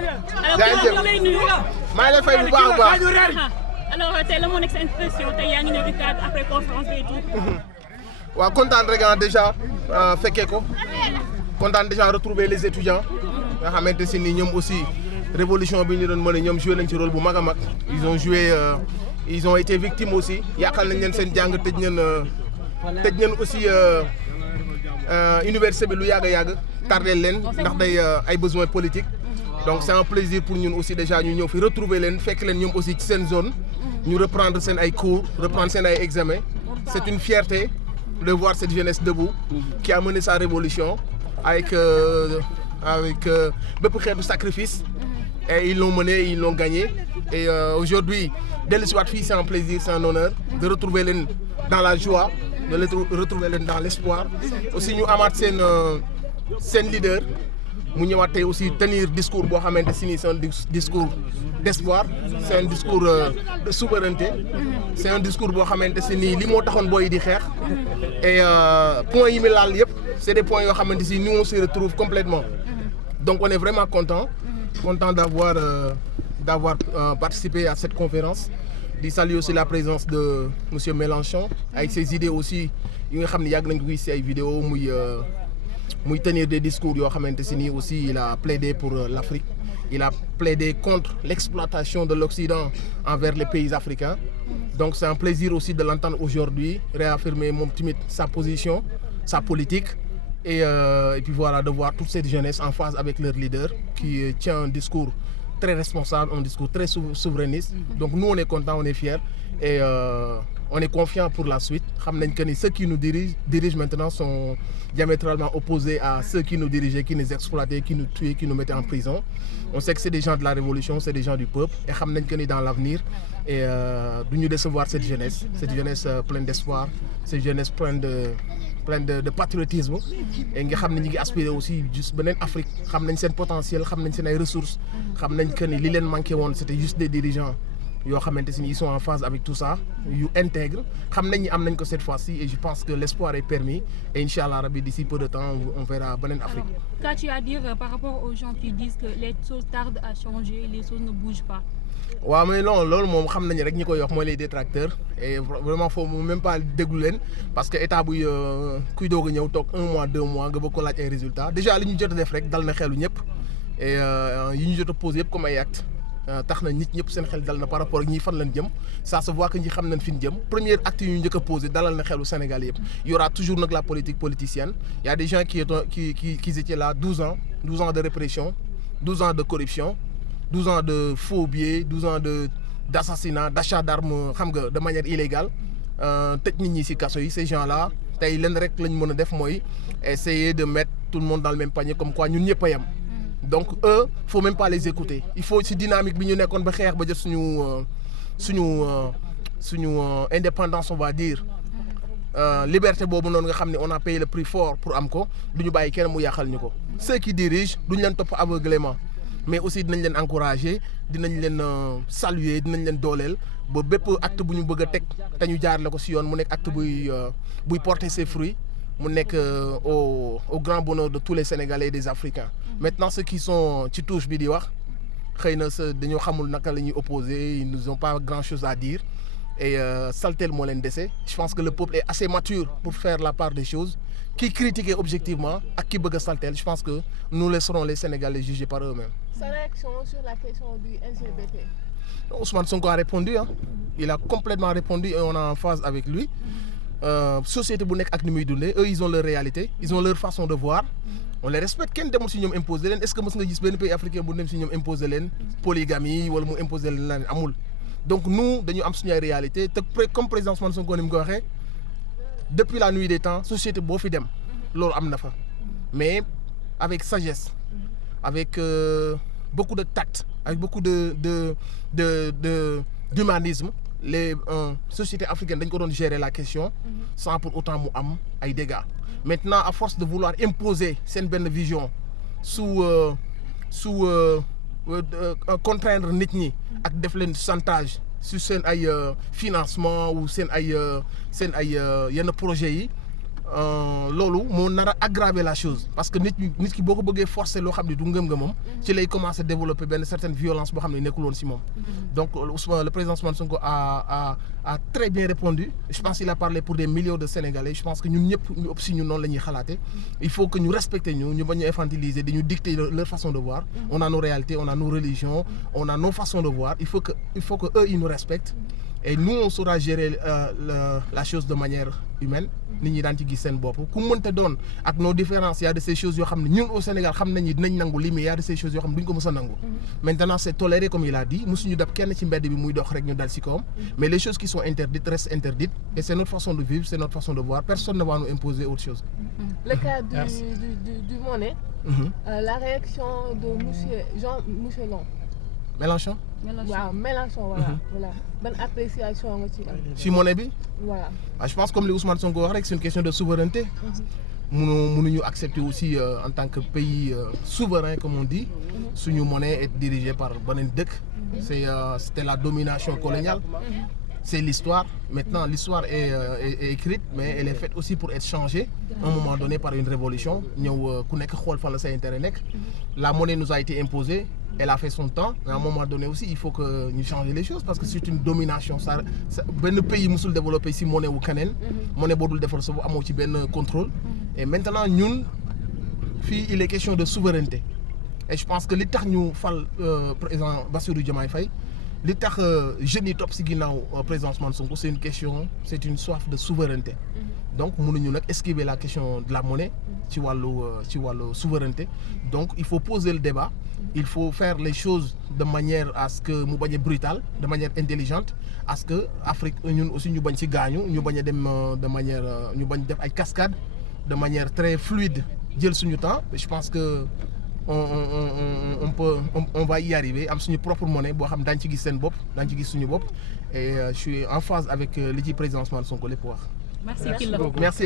maa ngi lay fay bu baax a baax. alors tey la moo nekk sa impression tey yaa ngi ñëw UCAD après conférence bi et tout. waaw kontaan rek déjà fekkee ko kontaan déjà retrouver les étudiants nga xamante si ni ñoom aussi révolution bi ñu doon mën a ñoom joué nañ ci rôle bu mag a mag. ils ont été victimes aussi yàqal nañ leen seen jàng tëj nañ aussi université bi lu yàgg a yàgg tardé leen ndax day ay besoins politiques. Donc c'est un plaisir pour ñun aussi déjà ñu ñëw fi retrouver leen fekk leen ñoom aussi ci seen zone ñu reprendre seen ay cours reprendre seen ay examens. C'est une fierté de voir cette jeunesse debout qui a mené sa révolution avec bépp xeetu sacrifice et ils l'ont mené, ils l'ont gagné et aujourd'hui dellu si waat fii c'est un plaisir, c'est un honneur de retrouver leen dans la joie, de retrouver leen dans l'espoir aussi ñu amaat seen leader mu ñëwaat tey aussi tenir discours boo xamante si ni c'est un discours d'espoir, c'est un discours de souveraineté, c'est un discours boo xamante si ni li moo taxoon booy di xeex et points yi mi laal yëpp c'est des points yoo xamante si nous on se retrouve complètement donc on est vraiment content d'avoir participé à cette conférence. Di saluer aussi la présence de monsieur Mélenchon avec ses idées aussi yi nga xam ne yàgg nañ ko gis ci ay vidéos muy tenir des discours yoo xamante si nii aussi il a plaidé pour l'Afrique, il a plaidé contre l'exploitation de l'Occident envers les pays africains. Donc c'est un plaisir aussi de l'entendre aujourd'hui réaffirmer moom tamit sa position, sa politique et puis voilà de voir toute cette jeunesse en phase avec leur leader qui tient un discours très responsable, un discours très souverainiste. Donc nous on est contents, on est fiers et on est confiants pour la suite. Xam nañ que ni ceux qui nous dirigent maintenant sont diamétralement opposés à ceux qui nous dirigeaient, qui nous exploitaient, qui nous tuaient, qui nous mettaient en prison. On sait que c'est des gens de la révolution, c'est des gens du peuple et xam nañ que ni dans l'avenir et duñu décevoir cette jeunesse pleine d'espoir, cette jeunesse pleine de patriotisme et nga xam ne ñi ngi aspirer aussi juste beneen Afrique, xam nañ seen potentiel, xam nañ seen ay ressources, xam nañ que ni li leen manqué woon c'était juste des dirigeants yoo xamante si ils sont en phase avec tout ça yu intègre xam nañ ni am nañ ko cette fois-ci et je pense que l'espoir est permis et inchallah rabbi d'ici peu de temps on verra beneen Afrique. Qu'as-tu à dire par rapport aux gens qui disent que les choses tardent à changer, les choses ne bougent pas? waaw mais non loolu moom xam nañu rek ñi koy wax mooy les détracteurs et vraiment faut même pas déglu leen parce que état buy kuy doog a ñëw toog 1 mois 2 mois nga bëgg ko laaj ay résultats déjà li ñu jot a def rek dal na xelu ñëpp et yi ñu jot a posé yëpp comme ay actes tax na nit ñëpp seen xel dal na par rapport ak ñi fan lañ jëm ça se voit que ñi xam nañ fi ñu jëm premier acte yu ñu njëkk a posé dalal na xelu Sénégal yëpp. Il y aura toujours nag la politique politicienne, il y a des gens qui étaient là 12 ans de répression, 12 ans de corruption, 12 ans de faux billets, 12 ans d'assassinat, d'achat d'armes xam nga de manière illégale tëj nit ñi ci kaso yi. Ces gens-là tey leen rek lañ mën a def mooy essayer de mettre tout le monde dans le même panier comme quoi ñun ñëpp a yem. Donc eux faut même pas les écouter, il faut ci dynamique bi ñu nekkoon ba xeex ba jot suñu indépendance on va dire liberté boobu noonu nga xam ne on a payé le prix fort pour am ko duñu bàyyi kenn mu yàqal ñu ko. Ceux qui dirigent duñ leen topp aveuglément mais aussi dinañ leen encourager, dinañ leen saluer, dinañ leen dooleel ba bépp acte bu ñu bëgg a teg te ñu jaarale ko ci yoon mu nekk acte buy porter ses fruits mu nekk au grand bonheur de tous les Sénégalais et des Africains. Maintenant ceux qui sont ci touche bi di wax xëy na dañoo xamul naka la ñuy opposer, ils nous ont pas grand chose à dire et saltel moo leen dese. Je pense que le peuple est assez mature pour faire la part des choses. Qui critiquait objectivement ak ki bëgg a saltel, je pense que nous laisserons les Sénégalais juger par eux-mêmes. Sa réaction sur la question du LGBT? Ousmane Sonko a répondu, hein. Il a complètement répondu et on est en phase avec lui. Société bu nekk ak ni muy dundee, eux ils ont leur réalité, ils ont leur façon de voir. On les respecte, kenn demul si ñoom imposer leen. Est-ce que mës nga gis benn pays africain bu dem si ñoom imposer leen polygamie wala mu imposer leen leneen? Amul. Donc nous dañu am suñu ay réalité te comme président Ousmane Sonko ni mu ko waxee depuis la nuit des temps société boo fi dem loolu am na fa mais avec sagesse, avec beaucoup de tact, avec beaucoup d'humanisme. Les sociétés africaines dañ ko doon gérer la question sans pour autant mu am ay dégâts. Maintenant à force de vouloir imposer seen benn vision sous contraindre nit ñi ak def leen chantage sur seen ay financement ou seen ay yenn projets yi loolu moo nar a aggraver la chose parce que nit ki boo ko bëggee forcer loo xam ne du ngëm-ngëmam ci lay commencer développer benn certaine violence boo xam ne nekkul woon ci moom. Donc le président Ousmane Sonko a très bien répondu. Je pense qu'il a parlé pour des millions de Sénégalais. Je pense que ñun ñëpp ñu ëpp ci ñun noonu la ñuy xalaate. Il faut que ñu respecter ñu bañ a infantiliser di ñu dicter leur façon de voir. On a nos réalités, on a nos religions, on a nos façons de voir. Il faut que eux ils nous respectent. Et nous on saura gérer la chose de manière humaine. Nit ñi daan ci gis seen bopp ku mënta doon ak nos différences y a de ces choses yoo xam ne ñun au Sénégal xam nañ ni dinañ nangu lii mais y a de ces choses yoo xam ne duñ ko mës a nangu. Maintenant c'est toléré comme il a dit musuñu dab kenn ci mbedd bi muy dox rek ñu dal ci kawam. Mais les choses qui sont interdites restent interdites et c'est notre façon de vivre, c'est notre façon de voir. Personne ne va nous imposer autre chose. Le cas du Monnaie. La réaction de monsieur Long. Mélenchon. waaw Mélenchon voilà ban appréciation nga ci am. ci Monnaie bi. voilà. Je pense comme li Ousmane Sonko wax rek c'est une question de souveraineté. mënuñu accepter aussi en tant que pays souverain comme on dit. suñu monnaie est dirigée par beneen dëkk. C'était la domination coloniale. C'est l'histoire. Maintenant, l'histoire est écrite, mais elle est faite aussi pour être changée à un moment donné par une révolution. La monnaie nous a été imposée, elle a fait son temps, mais à un moment donné aussi, il faut que nous changions les choses parce que c'est une domination. Ben pays musul développé ici monnaie ou canen, monnaie bodul développé amo ci ben contrôle. Et maintenant, nous, il est question de souveraineté. Et je pense que li tax ñu fal président Bassirou Diomaye Faye li tax jeunes yi topp ci ginnaaw président Ousmane Sonko c'est une soif de souveraineté. Donc mënuñu nag esquiver la question de la monnaie ci wàllu souveraineté. Donc il faut poser le débat, il faut faire les choses de manière à ce que mu bañ a brutal, de manière intelligente, à ce que Afrique ñun aussi ñu bañ ci gaañu, ñu bañ a dem de manière ñu bañ def ay cascades de manière très fluide jël suñu temps. Je pense que on va y arriver am suñu propre monnaie boo xam daañu ci gis seen bopp daañu ci gis suñu bopp et je suis en phase avec li ci président Ousmane Sonko lépp wax. Merci beaucoup. Merci.